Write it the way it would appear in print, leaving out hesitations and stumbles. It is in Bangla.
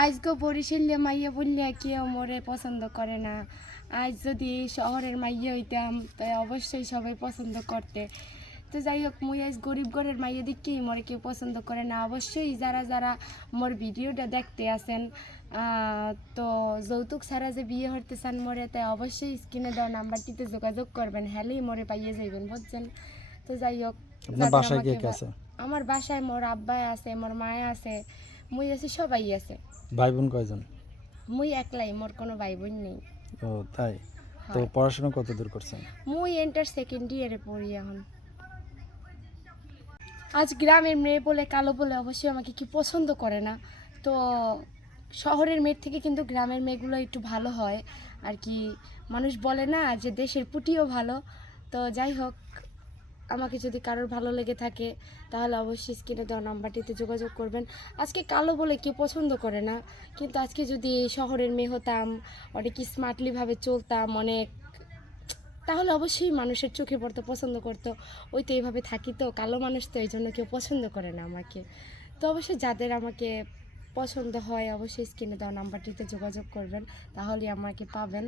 আজকে বরিশালে মাইয়া বললে কেউ মোরে পছন্দ করে না। আজ যদি শহরের মাইয়া হইতাম তাই অবশ্যই সবাই পছন্দ করতে। তো যাই হোক, মুই আজ গরিব ঘরের মাইয়া দেখি মোরে কেউ পছন্দ করে না। অবশ্যই যারা যারা মোর ভিডিওটা দেখতে আছেন, তো যৌতুক ছাড়া যে বিয়ে করতে চান মোরে, তাই অবশ্যই স্ক্রিনে দেওয়া নাম্বারটিতে যোগাযোগ করবেন, হ্যালেই মোরে পাইয়ে যাইবেন, বুঝছেন। তো যাই হোক, আপনার বাসায় কে কে আছে? আমার বাসায় মোর আব্বাই আছে, মোর মায়ে আছে, মুই আছি, সবাই আছে। ভাই বোন কয়জন? মুই একলাই, মোর কোনো ভাই বোন নেই। ও তাই? তো হয়, পড়াশোনা কত দূর করছেন? মুই এন্টার সেকেন্ড ইয়ারে পড়ি এখন। আজ গ্রামের মেয়ে বলে কালো বলে অবশ্যই আমাকে কি পছন্দ করে না। তো শহরের মেয়ের থেকে কিন্তু গ্রামের মেয়েগুলো একটু ভালো হয় আর কি। মানুষ বলে না যে দেশের পুটিও ভালো। তো যাই হোক, আমাকে যদি কারোর ভালো লেগে থাকে তাহলে অবশ্যই স্ক্রিনে দেওয়া নাম্বারটিতে যোগাযোগ করবেন। আজকে কালো বলে কেউ পছন্দ করে না, কিন্তু আজকে যদি শহরের মেয়ে হতাম, অনেক স্মার্টলিভাবে চলতাম অনেক, তাহলে অবশ্যই মানুষের চোখে পড়তে পছন্দ করতো। ওই তো এইভাবে থাকি, তো কালো মানুষ, তো এই জন্য কেউ পছন্দ করে না আমাকে। তো অবশ্যই যাদের আমাকে পছন্দ হয় অবশ্যই স্ক্রিনে দেওয়া নাম্বারটিতে যোগাযোগ করবেন, তাহলেই আমাকে পাবেন।